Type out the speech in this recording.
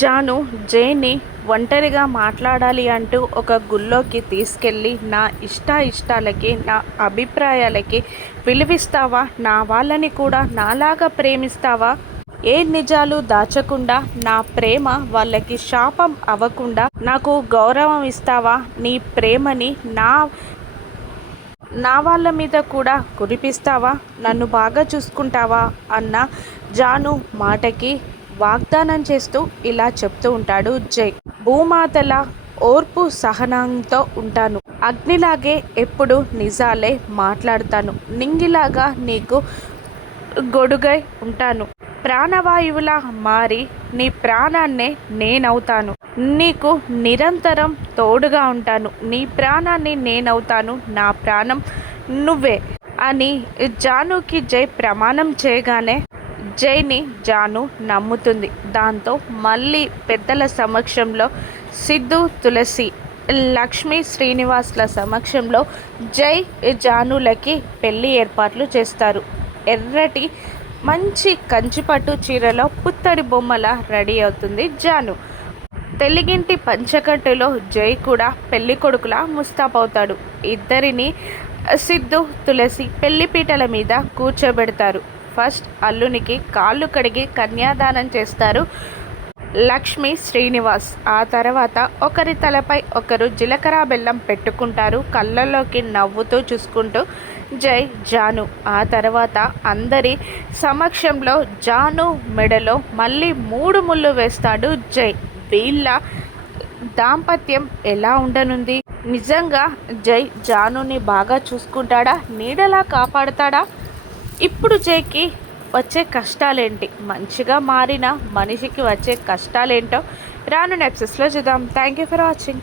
జాను జైని ఒంటరిగా మాట్లాడాలి అంటూ ఒక గుళ్ళోకి తీసుకెళ్ళి నా ఇష్టాలకి నా అభిప్రాయాలకి విలువిస్తావా, నా వాళ్ళని కూడా నాలాగా ప్రేమిస్తావా, ఏ నిజాలు దాచకుండా నా ప్రేమ వాళ్ళకి శాపం అవ్వకుండా నాకు గౌరవం ఇస్తావా, నీ ప్రేమని నా నా వాళ్ళ మీద కూడా కురిపిస్తావా, నన్ను బాగా చూసుకుంటావా అన్న జాను మాటకి వాగ్దానం చేస్తూ ఇలా చెప్తూ ఉంటాడు జై. భూమాతల ఓర్పు సహనంతో ఉంటాను, అగ్నిలాగే ఎప్పుడు నిజాలే మాట్లాడతాను, నింగిలాగా నీకు గొడుగై ఉంటాను, ప్రాణవాయువులా మారి నీ ప్రాణాన్నే నేనవుతాను, నీకు నిరంతరం తోడుగా ఉంటాను, నీ ప్రాణాన్ని నేనవుతాను, నా ప్రాణం నువ్వే అని జానుకి జై ప్రమాణం చేయగానే జైని జాను నమ్ముతుంది. దాంతో మళ్ళీ పెద్దల సమక్షంలో సిద్ధు, తులసి, లక్ష్మి, శ్రీనివాస్ల సమక్షంలో జై జానులకి పెళ్లి ఏర్పాట్లు చేస్తారు. ఎర్రటి మంచి కంచిపట్టు చీరలో పుత్తడి బొమ్మల రెడీ అవుతుంది జాను. తెలుగింటి పంచకట్టులో జై కూడా పెళ్లి కొడుకులా ముస్తాబవుతాడు. ఇద్దరిని సిద్ధు, తులసి పెళ్లిపీటల మీద కూర్చోబెడతారు. ఫస్ట్ అల్లునికి కాళ్ళు కడిగి కన్యాదానం చేస్తారు లక్ష్మి, శ్రీనివాస్. ఆ తర్వాత ఒకరి తలపై ఒకరు జీలకర్ర బెల్లం పెట్టుకుంటారు, కళ్ళల్లోకి నవ్వుతూ చూసుకుంటూ జై జాను. ఆ తర్వాత అందరి సమక్షంలో జాను మెడలో మళ్ళీ 3 ముళ్ళు వేస్తాడు జై. వీళ్ళ దాంపత్యం ఎలా ఉండనుంది? నిజంగా జై జానుని బాగా చూసుకుంటాడా, నీడలా కాపాడుతాడా? ఇప్పుడు జైకి వచ్చే కష్టాలేంటి, మంచిగా మారిన మనిషికి వచ్చే కష్టాలేంటో రాను ఎపిసోడ్స్లో చూద్దాం. Thank you for watching.